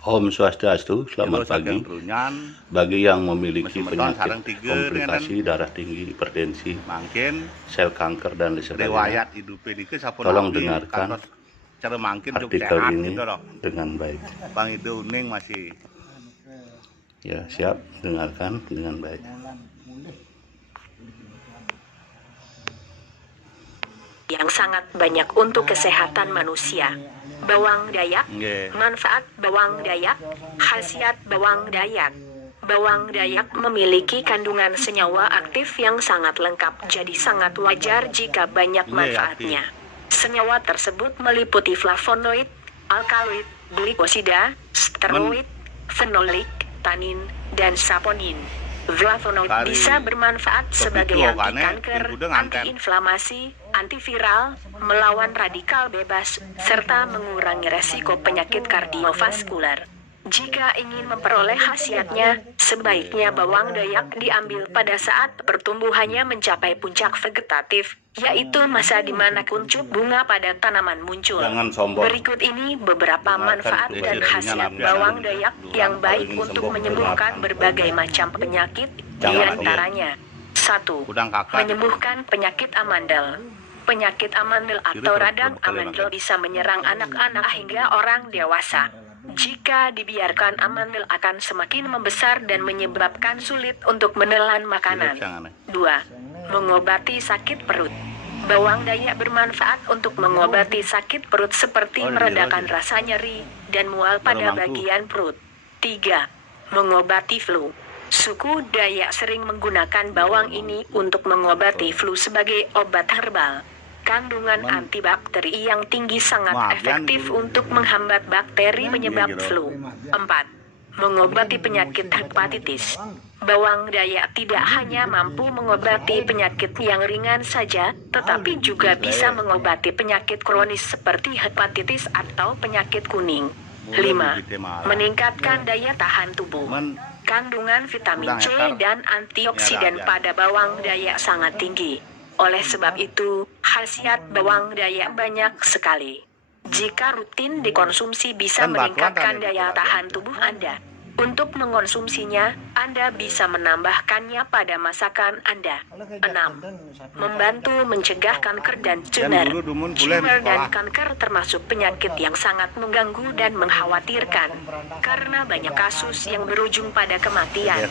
Om Swastiastu, selamat pagi. Bagi yang memiliki penyakit komplikasi darah tinggi, hipertensi, sel kanker dan lain sebagainya, tolong dengarkan artikel ini dengan baik. Ya, siap, dengarkan dengan baik. Yang sangat banyak untuk kesehatan manusia. Bawang dayak, manfaat bawang dayak, khasiat bawang dayak. Bawang dayak memiliki kandungan senyawa aktif yang sangat lengkap, jadi sangat wajar jika banyak manfaatnya. Senyawa tersebut meliputi flavonoid, alkaloid, glikosida, steroid, fenolik, tanin, dan saponin. Flavonoid bisa bermanfaat sebagai anti kanker, antiinflamasi, antiviral, melawan radikal bebas, serta mengurangi resiko penyakit kardiovaskular. Jika ingin memperoleh khasiatnya, sebaiknya bawang dayak diambil pada saat pertumbuhannya mencapai puncak vegetatif, yaitu masa di mana kuncup bunga pada tanaman muncul. Berikut ini beberapa manfaat dan khasiat bawang dayak yang baik untuk menyembuhkan berbagai macam penyakit, di antaranya 1. Menyembuhkan penyakit amandel. Penyakit amandel atau radang amandel bisa menyerang anak-anak hingga orang dewasa. Jika dibiarkan, amandel akan semakin membesar dan menyebabkan sulit untuk menelan makanan. 2. Mengobati sakit perut. Bawang dayak bermanfaat untuk mengobati sakit perut seperti meredakan rasa nyeri dan mual pada bagian perut. 3. Mengobati flu. Suku Dayak sering menggunakan bawang ini untuk mengobati flu sebagai obat herbal. Kandungan antibakteri yang tinggi sangat efektif untuk menghambat bakteri penyebab flu. 4. Mengobati penyakit hepatitis. Bawang dayak tidak hanya mampu mengobati penyakit yang ringan saja, tetapi juga bisa mengobati penyakit kronis seperti hepatitis atau penyakit kuning. 5. Meningkatkan daya tahan tubuh. Kandungan vitamin C dan antioksidan pada bawang dayak sangat tinggi. Oleh sebab itu, khasiat bawang dayak banyak sekali. Jika rutin dikonsumsi bisa meningkatkan daya tahan tubuh Anda. Untuk mengonsumsinya, Anda bisa menambahkannya pada masakan Anda. 6. Membantu mencegah kanker dan tumor. Tumor dan kanker termasuk penyakit yang sangat mengganggu dan mengkhawatirkan, karena banyak kasus yang berujung pada kematian.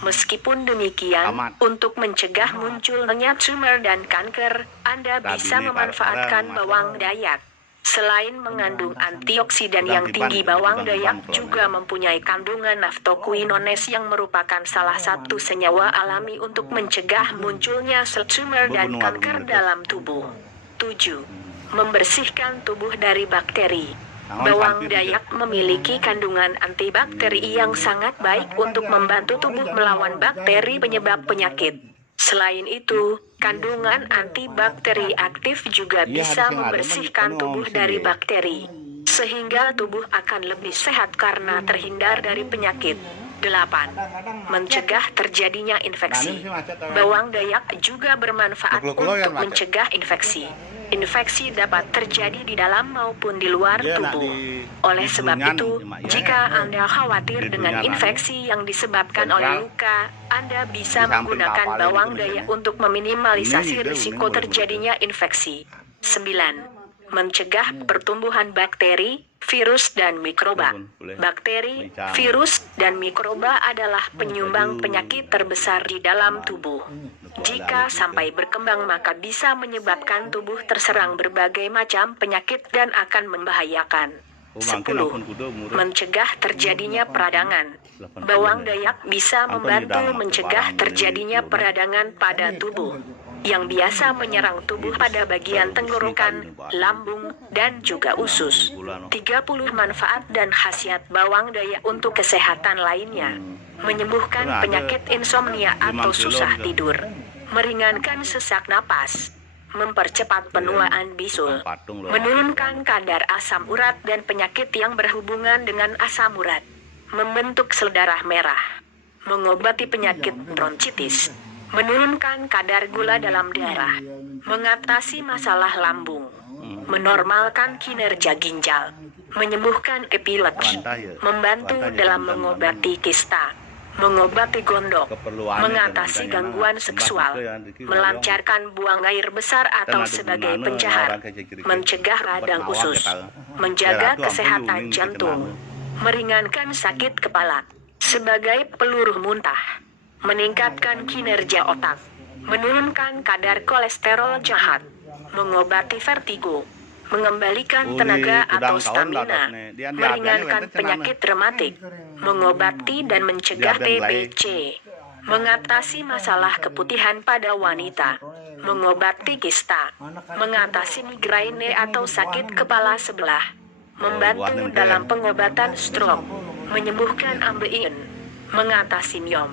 Meskipun demikian, untuk mencegah munculnya tumor dan kanker, Anda bisa memanfaatkan bawang dayak. Selain mengandung antioksidan yang tinggi, bawang dayak juga mempunyai kandungan naftoquinones yang merupakan salah satu senyawa alami untuk mencegah munculnya sel tumor dan kanker dalam tubuh. 7. Membersihkan tubuh dari bakteri. Bawang dayak memiliki kandungan antibakteri yang sangat baik untuk membantu tubuh melawan bakteri penyebab penyakit. Selain itu, kandungan antibakteri aktif juga bisa membersihkan tubuh dari bakteri, sehingga tubuh akan lebih sehat karena terhindar dari penyakit. 8. Mencegah terjadinya infeksi. Bawang dayak juga bermanfaat untuk mencegah infeksi. Infeksi dapat terjadi di dalam maupun di luar tubuh. Oleh sebab itu, jika Anda khawatir dengan infeksi yang disebabkan oleh luka, Anda bisa menggunakan bawang dayak untuk meminimalisasi risiko terjadinya infeksi. 9. Mencegah pertumbuhan bakteri, virus, dan mikroba. Bakteri, virus, dan mikroba adalah penyumbang penyakit terbesar di dalam tubuh. Jika sampai berkembang, maka bisa menyebabkan tubuh terserang berbagai macam penyakit dan akan membahayakan. 10. Mencegah terjadinya peradangan. Bawang dayak bisa membantu mencegah terjadinya peradangan pada tubuh, yang biasa menyerang tubuh pada bagian tenggorokan, lambung, dan juga usus. 30 manfaat dan khasiat bawang dayak untuk kesehatan lainnya. Menyembuhkan penyakit insomnia atau susah tidur. Meringankan sesak napas. Mempercepat penuaan bisul. Menurunkan kadar asam urat dan penyakit yang berhubungan dengan asam urat. Membentuk sel darah merah. Mengobati penyakit bronkitis. Menurunkan kadar gula dalam darah. Mengatasi masalah lambung. Menormalkan kinerja ginjal. menyembuhkan epilepsi, membantu dalam mengobati kista, mengobati gondok, mengatasi gangguan seksual, melancarkan buang air besar atau sebagai pencehat, mencegah radang usus, menjaga kesehatan jantung, meringankan sakit kepala, sebagai peluruh muntah, meningkatkan kinerja otak, menurunkan kadar kolesterol jahat, mengobati vertigo, mengembalikan tenaga atau stamina, meringankan penyakit rematik, mengobati dan mencegah TBC, mengatasi masalah keputihan pada wanita, mengobati kista, mengatasi migraine atau sakit kepala sebelah, membantu dalam pengobatan stroke, menyembuhkan ambeien, mengatasi myom.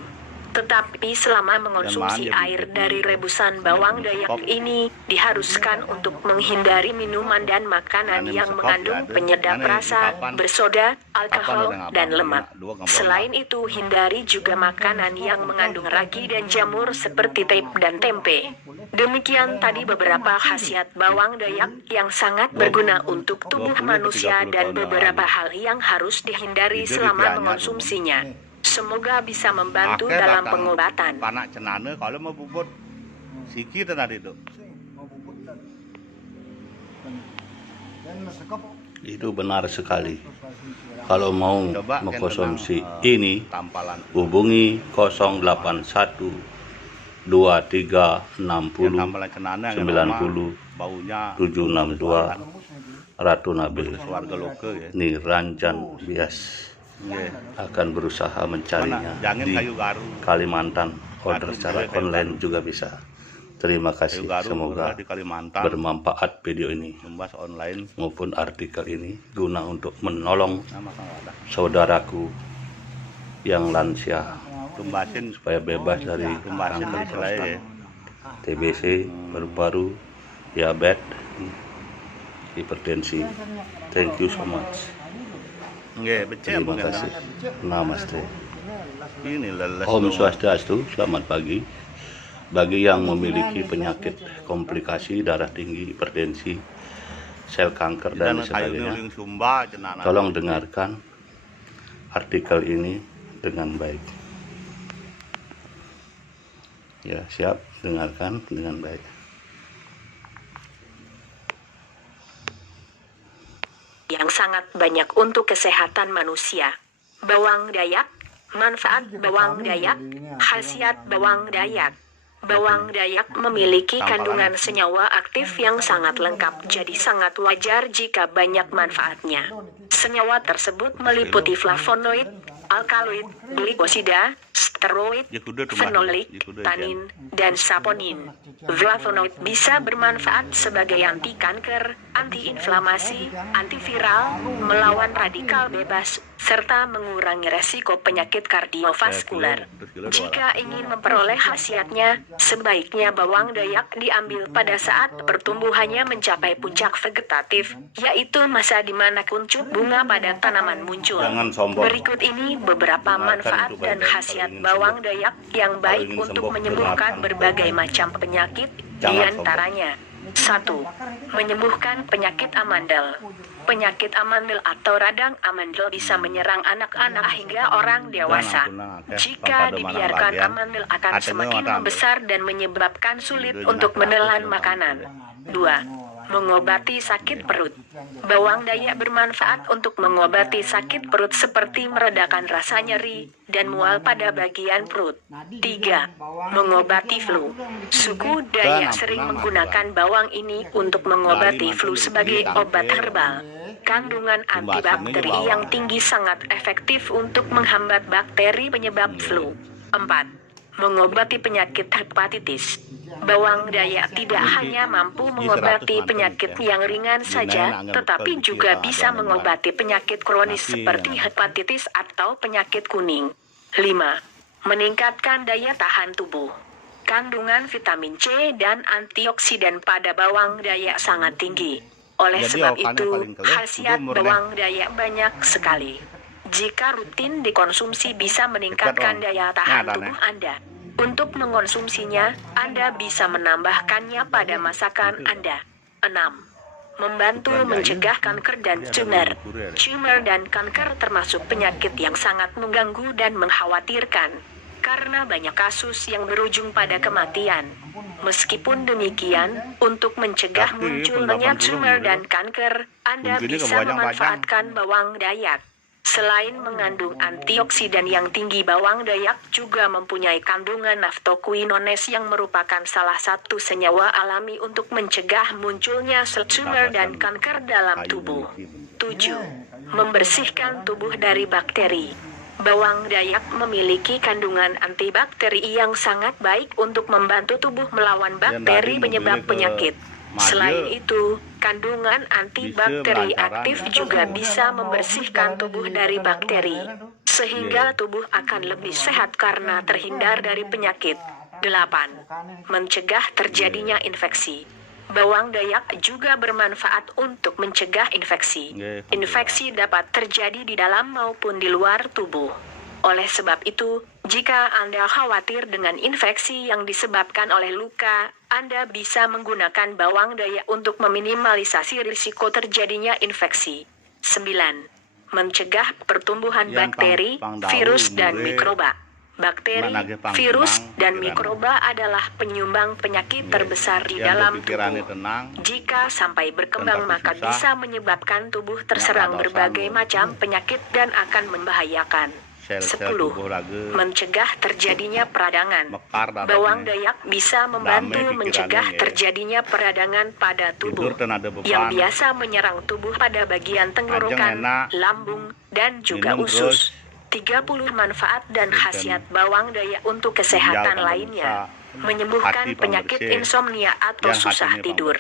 Tetapi selama mengonsumsi air dari rebusan bawang dayak ini, diharuskan untuk menghindari minuman dan makanan yang mengandung penyedap rasa, bersoda, alkohol, dan lemak. Selain itu, hindari juga makanan yang mengandung ragi dan jamur seperti tape dan tempe. Demikian tadi beberapa khasiat bawang dayak yang sangat berguna untuk tubuh manusia dan beberapa hal yang harus dihindari selama mengonsumsinya. Semoga bisa membantu dalam pengobatan. Panak cenane kalau mau bubut sikit tadi itu. Itu benar sekali. Kalau mau mengkonsumsi ini, hubungi 081 2360 90 762 Ratu Nabil. Nih Ranjan Bias akan berusaha mencarinya di Kalimantan. Order secara online juga bisa. Terima kasih, semoga bermanfaat video ini maupun artikel ini guna untuk menolong saudaraku yang lansia supaya bebas dari kanker prostat, TBC, paru-paru, diabetes, hipertensi. Thank you so much. Terima kasih. Namaste. Om Swastiastu, selamat pagi. Bagi yang memiliki penyakit komplikasi darah tinggi, hipertensi, sel kanker dan sebagainya, tolong dengarkan artikel ini dengan baik. Ya, siap, dengarkan dengan baik. Yang sangat banyak untuk kesehatan manusia. Bawang dayak, manfaat bawang dayak, khasiat bawang dayak. Bawang dayak memiliki kandungan senyawa aktif yang sangat lengkap, jadi sangat wajar jika banyak manfaatnya. Senyawa tersebut meliputi flavonoid, alkaloid, glikosida, steroid, fenolik, tanin, dan saponin. Flavonoid bisa bermanfaat sebagai anti kanker, anti-inflamasi, antiviral, melawan radikal bebas, serta mengurangi resiko penyakit kardiovaskular. Jika ingin memperoleh khasiatnya, sebaiknya bawang dayak diambil pada saat pertumbuhannya mencapai puncak vegetatif, yaitu masa di mana kuncup bunga pada tanaman muncul. Berikut ini beberapa manfaat dan khasiat bawang dayak yang baik untuk menyembuhkan berbagai macam penyakit, di antaranya 1. Menyembuhkan penyakit amandel. Penyakit amandel atau radang amandel bisa menyerang anak-anak hingga orang dewasa. Jika dibiarkan, amandel akan semakin membesar dan menyebabkan sulit untuk menelan makanan. 2. Mengobati sakit perut. Bawang dayak bermanfaat untuk mengobati sakit perut seperti meredakan rasa nyeri dan mual pada bagian perut. 3. Mengobati flu. Suku Dayak sering menggunakan bawang ini untuk mengobati flu sebagai obat herbal. Kandungan antibakteri yang tinggi sangat efektif untuk menghambat bakteri penyebab flu. 4. Mengobati penyakit hepatitis. Bawang dayak tidak hanya mampu mengobati penyakit yang ringan saja, tetapi juga bisa mengobati penyakit kronis seperti hepatitis atau penyakit kuning. 5. Meningkatkan daya tahan tubuh. Kandungan vitamin C dan antioksidan pada bawang dayak sangat tinggi. Oleh sebab itu, khasiat bawang dayak banyak sekali. Jika rutin dikonsumsi bisa meningkatkan daya tahan tubuh Anda. Untuk mengonsumsinya, Anda bisa menambahkannya pada masakan Anda. 6. membantu mencegah kanker dan tumor. Tumor dan kanker termasuk penyakit yang sangat mengganggu dan mengkhawatirkan, karena banyak kasus yang berujung pada kematian. Meskipun demikian, untuk mencegah munculnya tumor dan kanker, Anda bisa memanfaatkan bawang dayak. Selain mengandung antioksidan yang tinggi, bawang dayak juga mempunyai kandungan naftoquinones yang merupakan salah satu senyawa alami untuk mencegah munculnya sel tumor dan kanker dalam tubuh. 7. Membersihkan tubuh dari bakteri. Bawang dayak memiliki kandungan antibakteri yang sangat baik untuk membantu tubuh melawan bakteri penyebab penyakit. Selain itu, kandungan antibakteri aktif juga bisa membersihkan tubuh dari bakteri, sehingga tubuh akan lebih sehat karena terhindar dari penyakit. 8. Mencegah terjadinya infeksi. Bawang dayak juga bermanfaat untuk mencegah infeksi. Infeksi dapat terjadi di dalam maupun di luar tubuh. Oleh sebab itu, jika Anda khawatir dengan infeksi yang disebabkan oleh luka, Anda bisa menggunakan bawang dayak untuk meminimalisasi risiko terjadinya infeksi. 9. Mencegah pertumbuhan bakteri, virus, dan mikroba. Bakteri, virus, dan mikroba adalah penyumbang penyakit terbesar di dalam tubuh. Jika sampai berkembang, maka bisa menyebabkan tubuh terserang berbagai macam penyakit dan akan membahayakan. 10. Mencegah terjadinya peradangan. Bawang dayak bisa membantu mencegah terjadinya peradangan pada tubuh, yang biasa menyerang tubuh pada bagian tenggorokan, lambung, dan juga usus. 30 manfaat dan khasiat bawang dayak untuk kesehatan lainnya. Menyembuhkan penyakit insomnia atau susah tidur,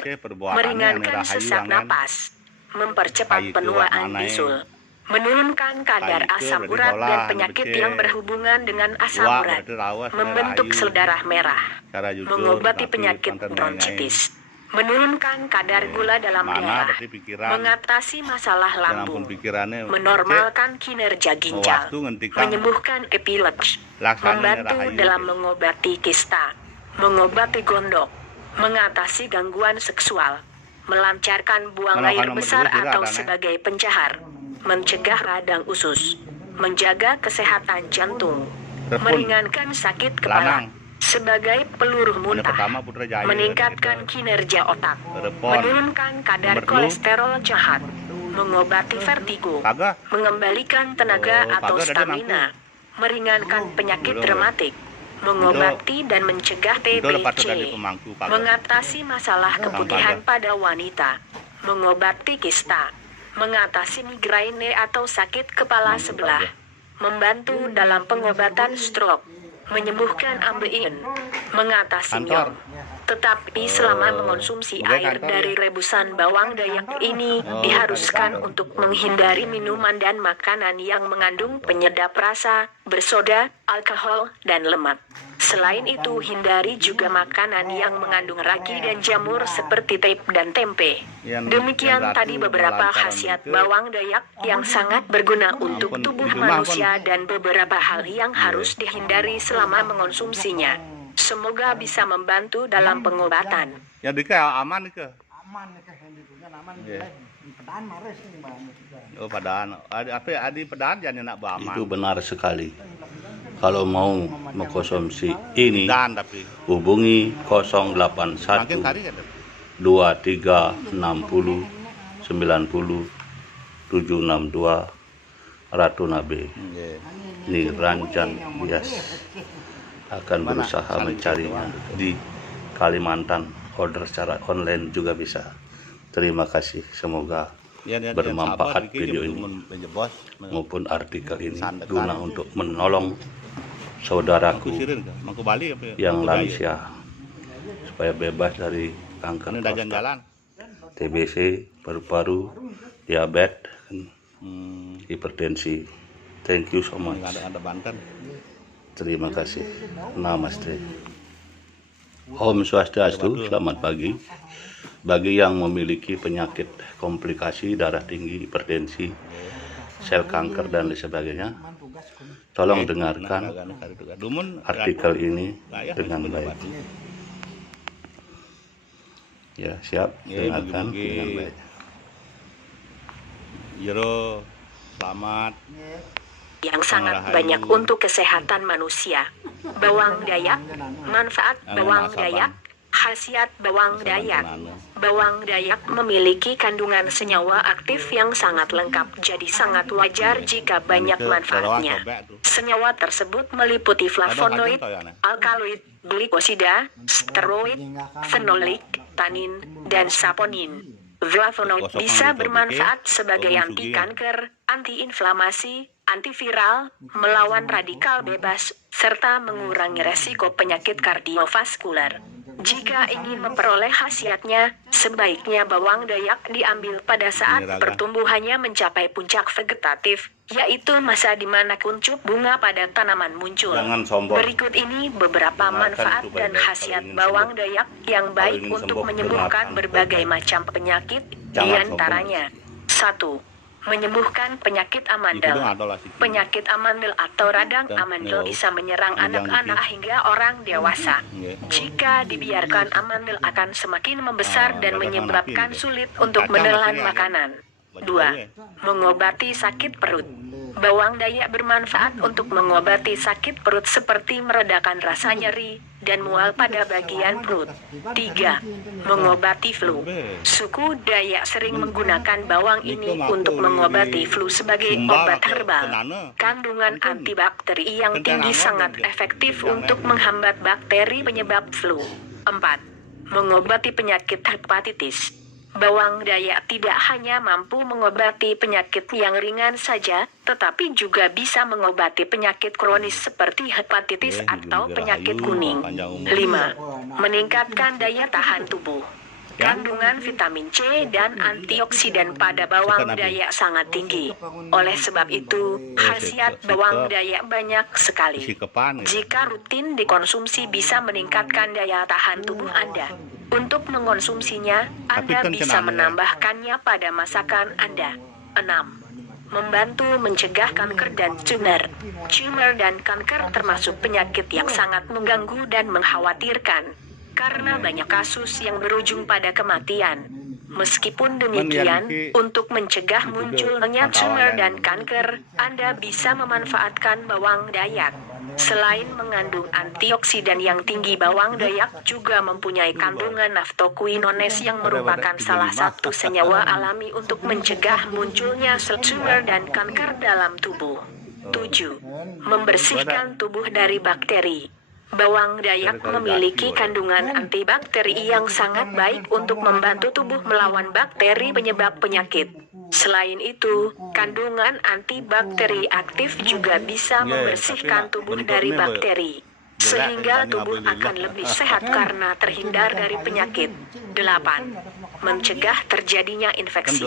meringankan sesak napas, mempercepat penuaan bisul, menurunkan kadar asam urat dan penyakit yang berhubungan dengan asam urat, membentuk sel darah merah, mengobati penyakit bronkitis, menurunkan kadar gula dalam darah, mengatasi masalah lambung, menormalkan kinerja ginjal, menyembuhkan epilepsi, membantu dalam mengobati kista, mengobati gondok, mengatasi gangguan seksual, melancarkan buang air besar atau sebagai pencahar, mencegah radang usus, menjaga kesehatan jantung, meringankan sakit kepala, sebagai peluruh muntah, meningkatkan kinerja otak, menurunkan kadar kolesterol jahat, mengobati vertigo, mengembalikan tenaga atau stamina, meringankan penyakit rematik, mengobati dan mencegah TBC, mengatasi masalah keputihan pada wanita, mengobati kista, mengatasi migraine atau sakit kepala sebelah, membantu dalam pengobatan stroke, menyembuhkan ambeien, mengatasi nyom. Tetapi selama mengonsumsi air dari rebusan bawang dayak ini, diharuskan untuk menghindari minuman dan makanan yang mengandung penyedap rasa, bersoda, alkohol, dan lemak. Selain itu, hindari juga makanan yang mengandung ragi dan jamur seperti tape dan tempe. Demikian tadi beberapa khasiat bawang dayak yang sangat berguna untuk tubuh manusia dan beberapa hal yang harus dihindari selama mengonsumsinya. Semoga bisa membantu dalam pengobatan. Ya dika aman ke? Aman ke hendikungan aman. Pedaan mares ini Mbak. Oh pedaan. Adi pedaan jangan nak aman. Itu benar sekali. Kalau mau mengkonsumsi ini, hubungi 081 23 60 90 762 Ratu Nabe. Ini Ranjan Bias akan berusaha mencarinya di Kalimantan. Order secara online juga bisa. Terima kasih, semoga bermanfaat video ini maupun artikel ini guna untuk menolong saudaraku yang lansia supaya bebas dari kanker prostat, TBC, paru-paru, diabetes, hipertensi. Thank you so much. Terima kasih. Namaste. Om Swastiastu, selamat pagi. Bagi yang memiliki penyakit komplikasi darah tinggi, hipertensi, sel kanker dan lain sebagainya, tolong dengarkan artikel ini dengan baik. Ya, siap, dengarkan dengan baik. Jero, selamat. Yang sangat banyak untuk kesehatan manusia. Bawang dayak, manfaat bawang dayak, khasiat bawang dayak. Bawang dayak memiliki kandungan senyawa aktif yang sangat lengkap, jadi sangat wajar jika banyak manfaatnya. Senyawa tersebut meliputi flavonoid, alkaloid, glikosida, steroid, fenolik, tanin, dan saponin. Flavonoid bisa bermanfaat sebagai anti kanker, anti-inflamasi, antiviral, melawan radikal bebas, serta mengurangi resiko penyakit kardiovaskuler. Jika ingin memperoleh khasiatnya, sebaiknya bawang dayak diambil pada saat pertumbuhannya mencapai puncak vegetatif, yaitu masa di mana kuncup bunga pada tanaman muncul. Berikut ini beberapa manfaat dan khasiat bawang dayak yang baik untuk menyembuhkan berbagai macam penyakit, di antaranya. 1. Menyembuhkan penyakit amandel. Penyakit amandel atau radang amandel bisa menyerang anak-anak hingga orang dewasa. Jika dibiarkan, amandel akan semakin membesar dan menyebabkan sulit untuk menelan makanan. 2. Mengobati sakit perut. Bawang dayak bermanfaat untuk mengobati sakit perut seperti meredakan rasa nyeri dan mual pada bagian perut. 3. Mengobati flu. Suku Dayak sering menggunakan bawang ini untuk mengobati flu sebagai obat herbal. Kandungan antibakteri yang tinggi sangat efektif untuk menghambat bakteri penyebab flu. 4. Mengobati penyakit hepatitis. Bawang dayak tidak hanya mampu mengobati penyakit yang ringan saja, tetapi juga bisa mengobati penyakit kronis seperti hepatitis atau penyakit kuning. 5. Meningkatkan daya tahan tubuh. Kandungan vitamin C dan antioksidan pada bawang dayak sangat tinggi. Oleh sebab itu, khasiat bawang dayak banyak sekali. Jika rutin dikonsumsi bisa meningkatkan daya tahan tubuh Anda. Untuk mengonsumsinya, Anda bisa menambahkannya pada masakan Anda. 6. Membantu mencegah kanker dan tumor. Tumor dan kanker termasuk penyakit yang sangat mengganggu dan mengkhawatirkan, karena banyak kasus yang berujung pada kematian. Meskipun demikian, untuk mencegah munculnya tumor dan kanker, Anda bisa memanfaatkan bawang dayak. Selain mengandung antioksidan yang tinggi, bawang dayak juga mempunyai kandungan naftoquinones yang merupakan salah satu senyawa alami untuk mencegah munculnya sel tumor dan kanker dalam tubuh. 7. Membersihkan tubuh dari bakteri. Bawang dayak memiliki kandungan antibakteri yang sangat baik untuk membantu tubuh melawan bakteri penyebab penyakit. Selain itu, kandungan antibakteri aktif juga bisa membersihkan tubuh dari bakteri, sehingga tubuh akan lebih sehat karena terhindar dari penyakit. 8. Mencegah terjadinya infeksi.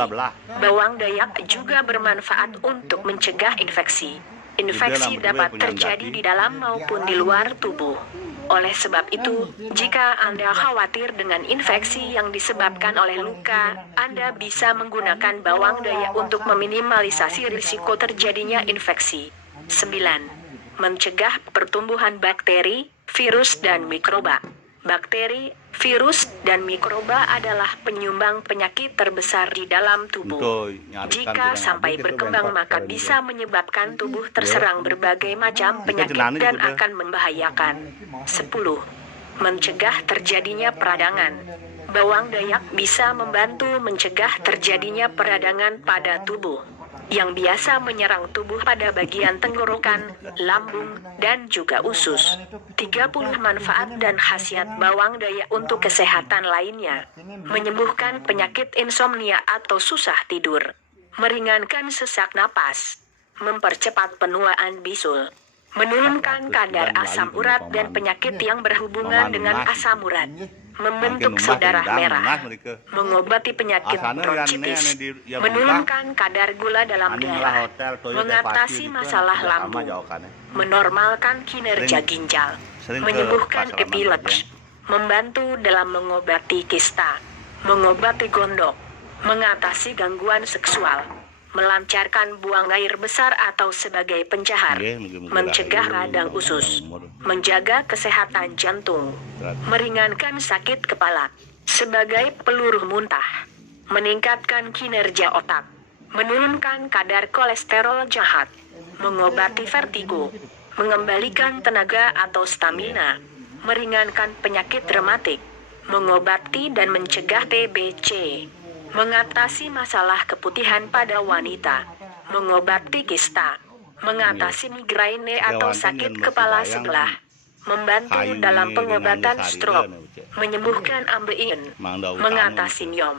Bawang dayak juga bermanfaat untuk mencegah infeksi. Infeksi dapat terjadi di dalam maupun di luar tubuh. Oleh sebab itu, jika Anda khawatir dengan infeksi yang disebabkan oleh luka, Anda bisa menggunakan bawang dayak untuk meminimalisasi risiko terjadinya infeksi. 9. Mencegah pertumbuhan bakteri, virus, dan mikroba. Bakteri, virus, dan mikroba adalah penyumbang penyakit terbesar di dalam tubuh. Jika sampai berkembang, maka bisa menyebabkan tubuh terserang berbagai macam penyakit dan akan membahayakan. 10. Mencegah terjadinya peradangan. Bawang dayak bisa membantu mencegah terjadinya peradangan pada tubuh, yang biasa menyerang tubuh pada bagian tenggorokan, lambung, dan juga usus. 30 manfaat dan khasiat bawang dayak untuk kesehatan lainnya. Menyembuhkan penyakit insomnia atau susah tidur. Meringankan sesak napas. Mempercepat penuaan bisul. Menurunkan kadar asam urat dan penyakit yang berhubungan dengan asam urat. Membentuk sel darah merah, mengobati penyakit bronkitis, menurunkan kadar gula dalam darah, mengatasi masalah lambung, menormalkan kinerja ginjal, menyembuhkan epilepsi, membantu dalam mengobati kista, mengobati gondok, mengatasi gangguan seksual, melancarkan buang air besar atau sebagai pencahar, mencegah radang usus, menjaga kesehatan jantung, meringankan sakit kepala, sebagai peluru muntah, meningkatkan kinerja otak, menurunkan kadar kolesterol jahat, mengobati vertigo, mengembalikan tenaga atau stamina, meringankan penyakit rematik, mengobati dan mencegah TBC, mengatasi masalah keputihan pada wanita, mengobati kista, mengatasi migraine atau sakit kepala sebelah, membantu dalam pengobatan stroke, menyembuhkan ambeien, mengatasi myom.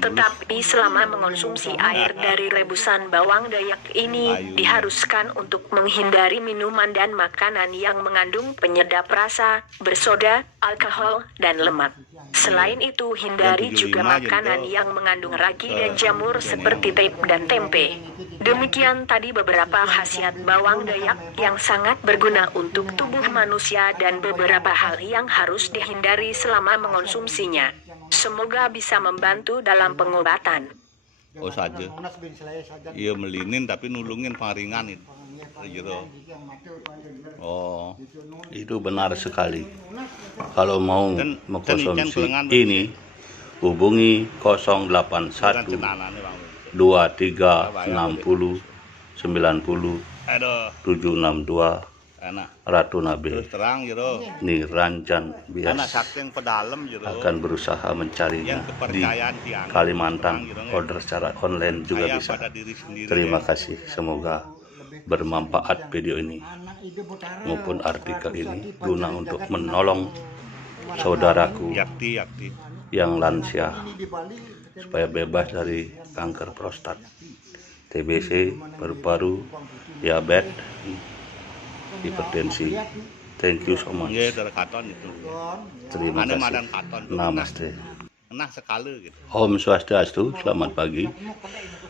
Tetapi selama mengonsumsi air dari rebusan bawang dayak ini diharuskan untuk menghindari minuman dan makanan yang mengandung penyedap rasa, bersoda, alkohol, dan lemak. Selain itu hindari juga makanan yang mengandung ragi dan jamur seperti tape dan tempe. Demikian tadi beberapa khasiat bawang dayak yang sangat berguna untuk tubuh manusia dan beberapa hal yang harus dihindari selama mengonsumsinya. Semoga bisa membantu dalam pengobatan. Oh saja. Iya melinin tapi nulungin paringan itu. Oh, itu benar sekali. Kalau mau mengkonsumsi ini, hubungi 081 23 60 90 762 Ratu Nabi. Nih Ranjan Bias akan berusaha mencarinya di Kalimantan. Order secara online juga bisa. Terima kasih. Semoga bermanfaat video ini maupun artikel ini guna untuk menolong saudaraku yang lansia supaya bebas dari kanker prostat, TBC, paru-paru, diabetes, hipertensi. Thank you so much. Terima kasih. Namaste. Om Swastiastu, selamat pagi.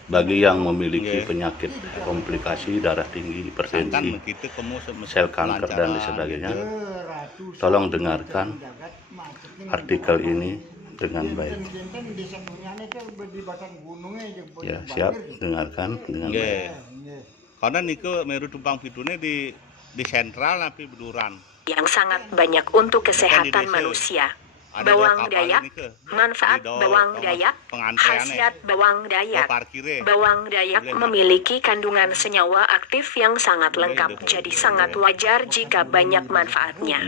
Bagi yang memiliki penyakit komplikasi darah tinggi, hipertensi, sel kanker dan lain sebagainya, tolong dengarkan artikel ini dengan baik. Ya, siap, dengarkan dengan baik. Karena niku meru tumpang pidune di sentral tapi beduran. Yang sangat banyak untuk kesehatan manusia. Bawang dayak, manfaat bawang dayak, khasiat bawang dayak. Bawang dayak memiliki kandungan senyawa aktif yang sangat lengkap, jadi sangat wajar jika banyak manfaatnya.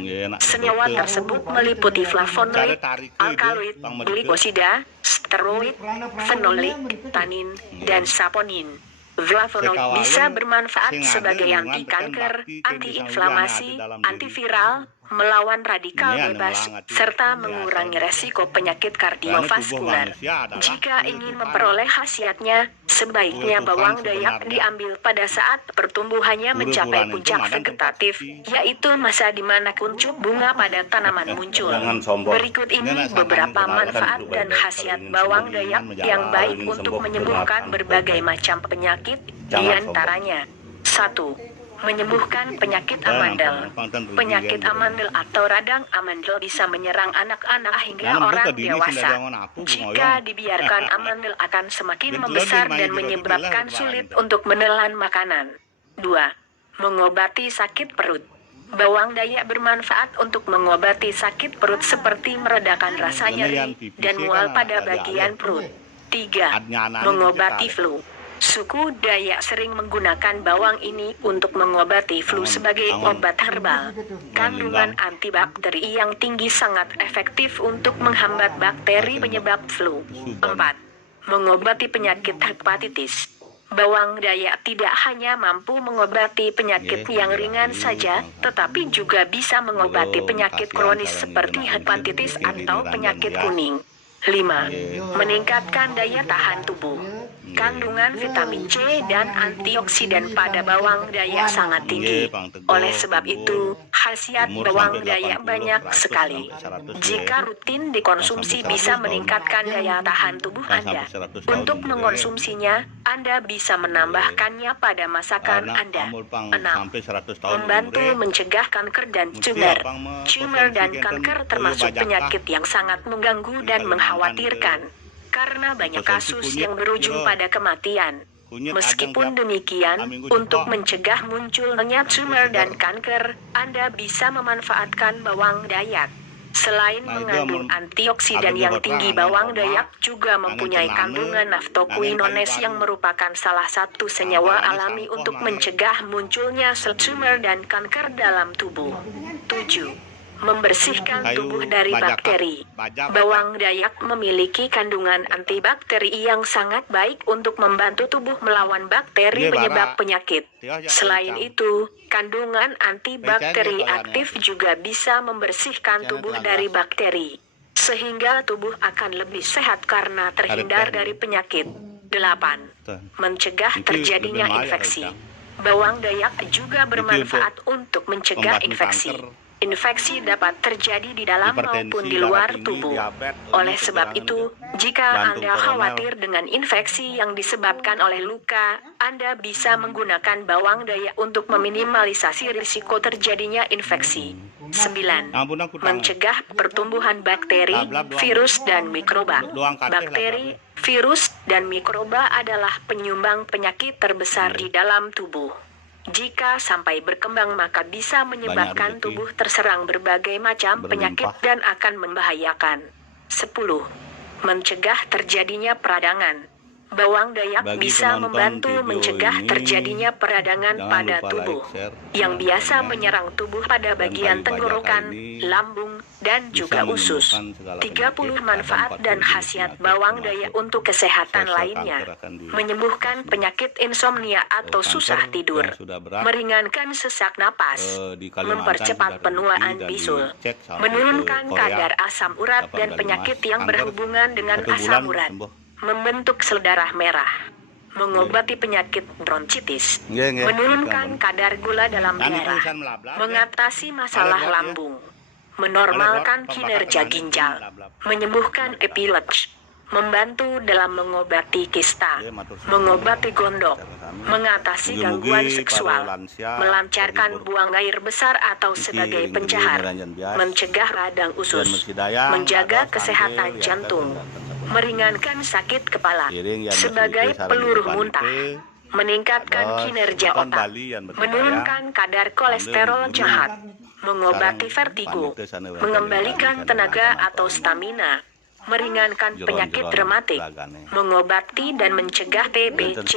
Senyawa tersebut meliputi flavonoid, alkaloid, glikosida, steroid, fenolik, tanin, dan saponin. Flavonoid bisa bermanfaat sebagai anti kanker, antiinflamasi, antiviral, melawan radikal bebas, serta mengurangi resiko penyakit kardiovaskular. Jika ingin memperoleh khasiatnya, sebaiknya bawang dayak diambil pada saat pertumbuhannya mencapai puncak vegetatif, yaitu masa di mana kuncup bunga pada tanaman muncul. Berikut ini beberapa manfaat dan khasiat bawang dayak yang baik untuk menyembuhkan berbagai macam penyakit, di antaranya 1. Menyembuhkan penyakit amandel. Penyakit amandel atau radang amandel bisa menyerang anak-anak hingga orang dewasa. Jika dibiarkan, amandel akan semakin membesar dan menyebabkan sulit untuk menelan makanan. 2. Mengobati sakit perut. Bawang dayak bermanfaat untuk mengobati sakit perut seperti meredakan rasa nyeri dan mual pada bagian perut. 3. Mengobati flu. Suku Dayak sering menggunakan bawang ini untuk mengobati flu sebagai obat herbal. Kandungan antibakteri yang tinggi sangat efektif untuk menghambat bakteri penyebab flu. 4. Mengobati penyakit hepatitis. Bawang dayak tidak hanya mampu mengobati penyakit yang ringan saja, tetapi juga bisa mengobati penyakit kronis seperti hepatitis atau penyakit kuning. 5. Meningkatkan daya tahan tubuh. Kandungan vitamin C dan antioksidan pada bawang dayak sangat tinggi. Oleh sebab itu, khasiat bawang dayak banyak sekali. Jika rutin dikonsumsi bisa meningkatkan daya tahan tubuh Anda. Untuk mengonsumsinya, Anda bisa menambahkannya pada masakan Anda. 6. Membantu mencegah kanker dan tumor. Tumor dan kanker termasuk penyakit yang sangat mengganggu dan mengkhawatirkan. Karena banyak kasus yang berujung pada kematian. Meskipun demikian, untuk mencegah munculnya tumor dan kanker, Anda bisa memanfaatkan bawang dayak. Selain mengandung antioksidan yang tinggi, bawang dayak juga mempunyai kandungan naftoquinones yang merupakan salah satu senyawa alami untuk mencegah munculnya sel tumor dan kanker dalam tubuh. 7. Membersihkan tubuh dari bakteri. Bawang dayak memiliki kandungan antibakteri yang sangat baik untuk membantu tubuh melawan bakteri penyebab penyakit. Selain itu, kandungan antibakteri aktif juga bisa membersihkan tubuh dari bakteri, sehingga tubuh akan lebih sehat karena terhindar dari penyakit. 8. Mencegah terjadinya infeksi. Bawang dayak juga bermanfaat untuk mencegah infeksi. Infeksi dapat terjadi di dalam maupun di luar tubuh. Oleh sebab itu, jika Anda khawatir dengan infeksi yang disebabkan oleh luka, Anda bisa menggunakan bawang dayak untuk meminimalisasi risiko terjadinya infeksi. 9. Mencegah pertumbuhan bakteri, virus, dan mikroba. Bakteri, virus, dan mikroba adalah penyumbang penyakit terbesar di dalam tubuh. Jika sampai berkembang, maka bisa menyebabkan tubuh terserang berbagai macam penyakit dan akan membahayakan. 10. Mencegah terjadinya peradangan. Bawang dayak bisa membantu mencegah terjadinya peradangan pada tubuh, yang biasa menyerang tubuh pada bagian tenggorokan, lambung, dan juga usus. 30 manfaat dan khasiat bawang dayak untuk kesehatan lainnya. Menyembuhkan penyakit insomnia atau susah tidur, meringankan sesak napas, mempercepat penuaan bisul, menurunkan kadar asam urat dan penyakit yang berhubungan dengan asam urat, membentuk sel darah merah, mengobati penyakit bronkitis, menurunkan kadar gula dalam darah, mengatasi masalah lambung, menormalkan kinerja ginjal, menyembuhkan epilepsi, membantu dalam mengobati kista, mengobati gondok, mengatasi gangguan seksual, melancarkan buang air besar atau sebagai pencahar, mencegah radang usus, menjaga kesehatan jantung, meringankan sakit kepala, sebagai peluruh muntah, meningkatkan kinerja otak, menurunkan kadar kolesterol jahat, mengobati vertigo, mengembalikan tenaga atau stamina, meringankan penyakit rematik, mengobati dan mencegah TBC,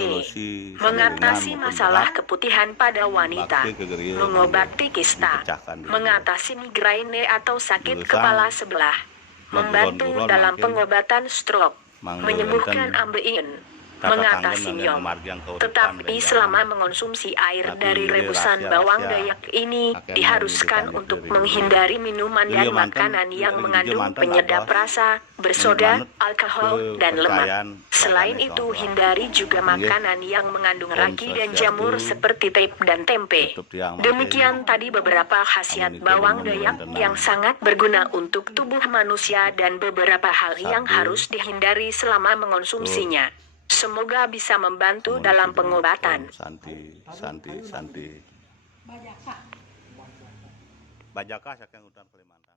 mengatasi masalah keputihan pada wanita, mengobati kista, mengatasi migraine atau sakit kepala sebelah, membantu dalam pengobatan stroke, menyembuhkan ambeien, mengatasi myom. Tetapi selama mengonsumsi air dari rebusan bawang dayak ini, diharuskan untuk menghindari minuman dan makanan yang mengandung penyedap rasa, bersoda, alkohol, dan lemak. Selain itu, hindari juga makanan yang mengandung ragi dan jamur seperti tape dan tempe. Demikian tadi beberapa khasiat bawang dayak yang sangat berguna untuk tubuh manusia dan beberapa hal yang harus dihindari selama mengonsumsinya. Semoga bisa membantu dalam pengobatan. Santi. Bajaka saking hutan Kalimantan.